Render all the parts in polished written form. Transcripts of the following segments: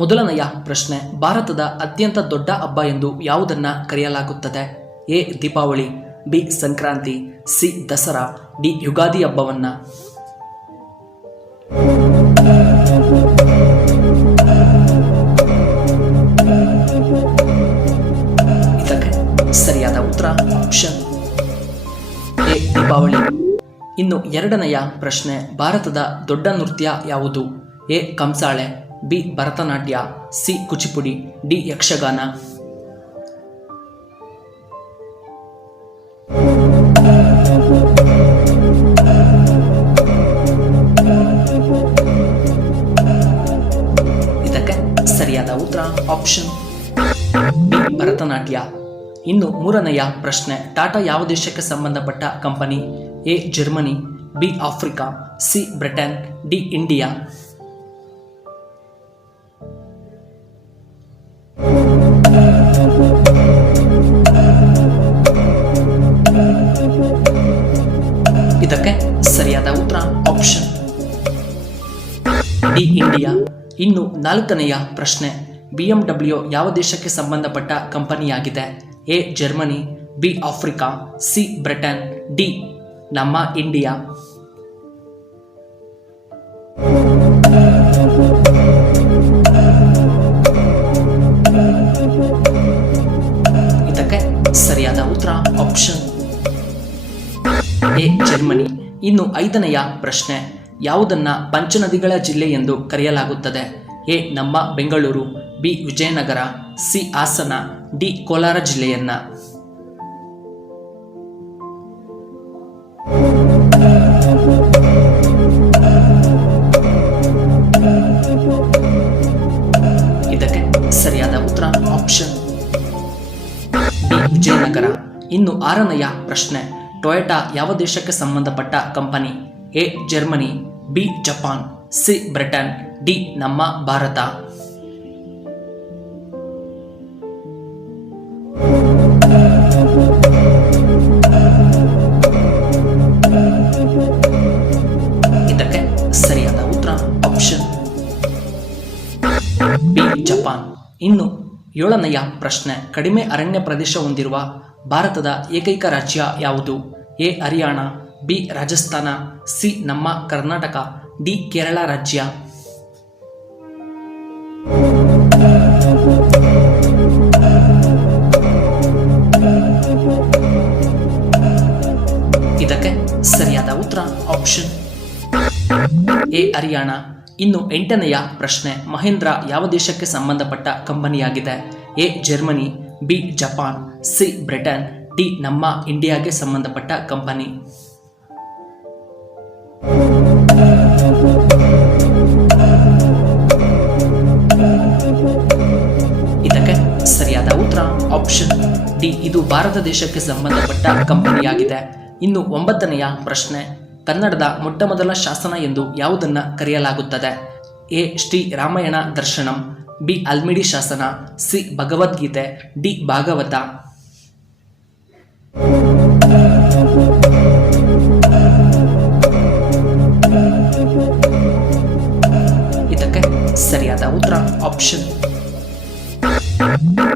ಮೊದಲನೆಯ ಪ್ರಶ್ನೆ, ಭಾರತದ ಅತ್ಯಂತ ದೊಡ್ಡ ಹಬ್ಬ ಎಂದು ಯಾವುದನ್ನು ಕರೆಯಲಾಗುತ್ತದೆ? A Deepavali, B Sankranti, C Dasara, D Ugadi ಹಬ್ಬವನ್ನು. ಇದಕ್ಕೆ ಸರಿಯಾದ ಉತ್ತರ ಆಪ್ಷನ್ ಎ ದೀಪಾವಳಿ. ಇನ್ನು ಎರಡನೆಯ ಪ್ರಶ್ನೆ, ಭಾರತದ ದೊಡ್ಡ ನೃತ್ಯ ಯಾವುದು? A Kamsale, B Bharatanatyam, C Kuchipudi, D Yakshagana. ಇದಕ್ಕೆ ಸರಿಯಾದ ಉತ್ತರ ಆಪ್ಷನ್ ಬಿ ಭರತನಾಟ್ಯ. ಇನ್ನು ಮೂರನೆಯ ಪ್ರಶ್ನೆ, ಟಾಟಾ ಯಾವ ದೇಶಕ್ಕೆ ಸಂಬಂಧಪಟ್ಟ company? A Germany, B Africa, C Britain, D India. ಇದಕ್ಕೆ ಸರಿಯಾದ ಉತ್ತರ ಆಪ್ಷನ್ ಡಿ ಇಂಡಿಯಾ. ಇನ್ನು ನಾಲ್ಕನೆಯ ಪ್ರಶ್ನೆ, BMW ಯಾವ ದೇಶಕ್ಕೆ ಸಂಬಂಧಪಟ್ಟ ಕಂಪನಿಯಾಗಿದೆ? A Germany, B Africa, C Britain, D ನಮ್ಮ ಇಂಡಿಯಾ. ಇದಕ್ಕೆ ಸರಿಯಾದ ಉತ್ತರ ಆಪ್ಷನ್ ಎ ಜರ್ಮನಿ. ಇನ್ನು ಐದನೆಯ ಪ್ರಶ್ನೆ, ಯಾವುದನ್ನ ಪಂಚನದಿಗಳ ಜಿಲ್ಲೆ ಎಂದು ಕರೆಯಲಾಗುತ್ತದೆ? ಎ ನಮ್ಮ Bengaluru, B Vijayanagara, C Hassan, D Kolar ಜಿಲ್ಲೆಯನ್ನ. ಇದಕ್ಕೆ ಸರಿಯಾದ ಉತ್ತರ ಆಪ್ಷನ್ ಬಿ ವಿಜಯನಗರ. ಇನ್ನು ಆರನೆಯ ಪ್ರಶ್ನೆ, ಟೊಯೋಟಾ ಯಾವ ದೇಶಕ್ಕೆ ಸಂಬಂಧಪಟ್ಟ company? A Germany, B Japan, C Britain, D ನಮ್ಮ ಭಾರತ. ಇದಕ್ಕೆ ಸರಿಯಾದ ಉತ್ತರ ಆಪ್ಷನ್ ಬಿ ಜಪಾನ್. ಇನ್ನು ಏಳನೆಯ ಪ್ರಶ್ನೆ, ಕಡಿಮೆ ಅರಣ್ಯ ಪ್ರದೇಶ ಹೊಂದಿರುವ ಭಾರತದ ಏಕೈಕ ರಾಜ್ಯ ಯಾವುದು? A Haryana, B Rajasthan, C ನಮ್ಮ ಕರ್ನಾಟಕ, ಡಿ ಕೇರಳ ರಾಜ್ಯ. ಇದಕ್ಕೆ ಸರಿಯಾದ ಉತ್ತರ ಆಪ್ಷನ್ ಎ ಹರಿಯಾಣ. ಇನ್ನು ಎಂಟನೆಯ ಪ್ರಶ್ನೆ, ಮಹೇಂದ್ರ ಯಾವ ದೇಶಕ್ಕೆ ಸಂಬಂಧಪಟ್ಟ ಕಂಪನಿಯಾಗಿದೆ? A Germany, B Japan, C Britain, D ನಮ್ಮ ಇಂಡಿಯಾಗೆ ಸಂಬಂಧಪಟ್ಟ ಕಂಪನಿ. ಇದಕ್ಕೆ ಸರಿಯಾದ ಉತ್ತರ ಆಪ್ಷನ್ ಡಿ, ಇದು ಭಾರತ ದೇಶಕ್ಕೆ ಸಂಬಂಧಪಟ್ಟ ಕಂಪನಿಯಾಗಿದೆ. ಇನ್ನು ಒಂಬತ್ತನೆಯ ಪ್ರಶ್ನೆ, ಕನ್ನಡದ ಮೊಟ್ಟಮೊದಲ ಶಾಸನ ಎಂದು ಯಾವುದನ್ನು ಕರೆಯಲಾಗುತ್ತದೆ? ಎ ಶ್ರೀ ರಾಮಾಯಣ ದರ್ಶನಂ, ಬಿ ಅಲ್ಮಿಡಿ ಶಾಸನ, ಸಿ ಭಗವದ್ಗೀತೆ, ಡಿ ಭಾಗವತ. ಇದಕ್ಕೆ ಸರಿಯಾದ ಉತ್ತರ ಆಪ್ಷನ್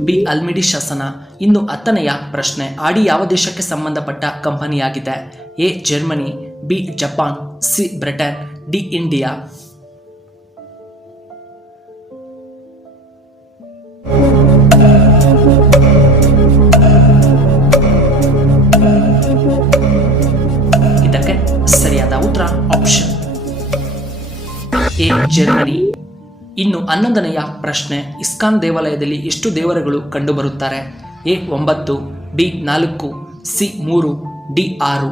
ಬಿ ಅಲ್ಮಿಡಿ ಶಾಸನ. ಇನ್ನು ಹತ್ತನೆಯ ಪ್ರಶ್ನೆ, ಆಡಿ ಯಾವ ದೇಶಕ್ಕೆ ಸಂಬಂಧಪಟ್ಟ ಕಂಪನಿಯಾಗಿದೆ? A Germany, B Japan, C Britain, D India. ಇದಕ್ಕೆ ಸರಿಯಾದ ಉತ್ತರ ಆಪ್ಷನ್ ಎ ಜರ್ಮನಿ. ಇನ್ನು 11ನೆಯ ಪ್ರಶ್ನೆ, ಇಸ್ಕಾನ್ ದೇವಾಲಯದಲ್ಲಿ ಎಷ್ಟು ದೇವರುಗಳು ಕಂಡುಬರುತ್ತಾರೆ? A 9, B 4, C 3, D 6.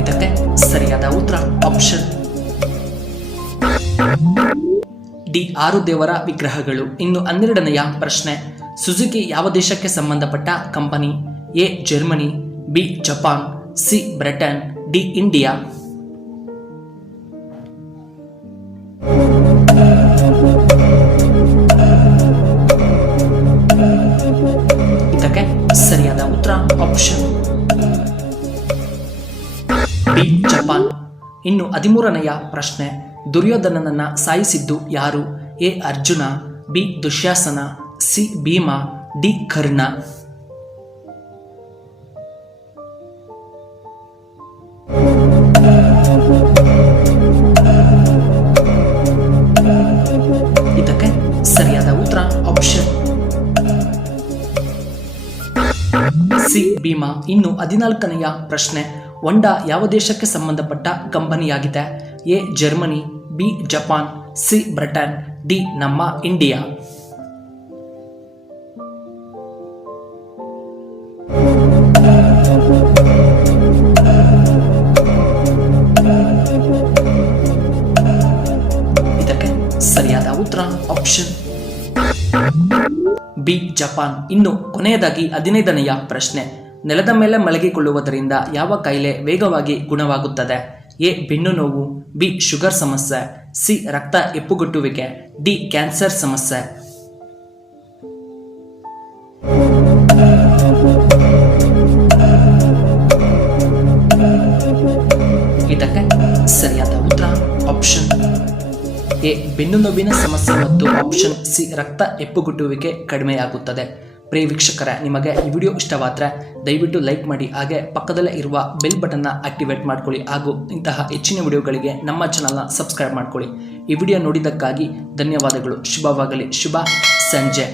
ಇದಕ್ಕೆ ಸರಿಯಾದ ಉತ್ತರ ಆಪ್ಷನ್ ಡಿ 6 ದೇವರ ವಿಗ್ರಹಗಳು. ಇನ್ನು 12ನೆಯ ಪ್ರಶ್ನೆ, ಸುಜುಕಿ ಯಾವ ದೇಶಕ್ಕೆ ಸಂಬಂಧಪಟ್ಟ company? A Germany, B Japan, C Britain, D India. ಸರಿಯಾದ ಉತ್ತರ ಆಪ್ಷನ್ ಬಿ ಜಪಾನ್. ಇನ್ನು 13ನೆಯ ಪ್ರಶ್ನೆ, ದುರ್ಯೋಧನನನ್ನ ಸಾಯಿಸಿದ್ದು ಯಾರು? A Arjuna, B Dushasana, C Bhima, D Karna. ಇದಕ್ಕೆ ಸರಿಯಾದ ಉತ್ತರ ಆಪ್ಷನ್ ಸಿ ಭೀಮ. ಇನ್ನು 14ನೆಯ ಪ್ರಶ್ನೆ, ಹೊಂಡಾ ಯಾವ ದೇಶಕ್ಕೆ ಸಂಬಂಧಪಟ್ಟ ಕಂಪನಿಯಾಗಿದೆ? A Germany, B Japan, C Britain, D ನಮ್ಮ ಇಂಡಿಯಾ. ಇದಕ್ಕೆ ಸರಿಯಾದ ಉತ್ತರ ಆಪ್ಷನ್ ಬಿ ಜಪಾನ್. ಇನ್ನು ಕೊನೆಯದಾಗಿ 15ನೆಯ ಪ್ರಶ್ನೆ, ನೆಲದ ಮೇಲೆ ಮಲಗಿಕೊಳ್ಳುವುದರಿಂದ ಯಾವ ಕಾಯಿಲೆ ವೇಗವಾಗಿ ಗುಣವಾಗುತ್ತದೆ? ಎ ಬೆನ್ನು ನೋವು, ಬಿ ಶುಗರ್ ಸಮಸ್ಯೆ, ಸಿ ರಕ್ತ ಹೆಪ್ಪುಗಟ್ಟುವಿಕೆ, ಡಿ ಕ್ಯಾನ್ಸರ್ ಸಮಸ್ಯೆ. ಇದಕ್ಕೆ ಸರಿಯಾದ ಉತ್ತರ ಆಪ್ಷನ್ ಎ ಬೆನ್ನು ನೋವಿನ ಸಮಸ್ಯೆ ಮತ್ತು ಆಪ್ಷನ್ ಸಿ ರಕ್ತ ಹೆಪ್ಪುಗಟ್ಟುವಿಕೆ ಕಡಿಮೆಯಾಗುತ್ತದೆ. ಪ್ರಿಯ ವೀಕ್ಷಕರೇ, ನಿಮಗೆ ಈ ವಿಡಿಯೋ ಇಷ್ಟವಾದರೆ ದಯವಿಟ್ಟು ಲೈಕ್ ಮಾಡಿ, ಹಾಗೆ ಪಕ್ಕದಲ್ಲೇ ಇರುವ ಬೆಲ್ ಬಟನ್ನ ಆಕ್ಟಿವೇಟ್ ಮಾಡ್ಕೊಳ್ಳಿ, ಹಾಗೂ ಇಂತಹ ಹೆಚ್ಚಿನ ವಿಡಿಯೋಗಳಿಗೆ ನಮ್ಮ ಚಾನಲ್ನ ಸಬ್ಸ್ಕ್ರೈಬ್ ಮಾಡ್ಕೊಳ್ಳಿ. ಈ ವಿಡಿಯೋ ನೋಡಿದ್ದಕ್ಕಾಗಿ ಧನ್ಯವಾದಗಳು. ಶುಭವಾಗಲಿ. ಶುಭ ಸಂಜೆ.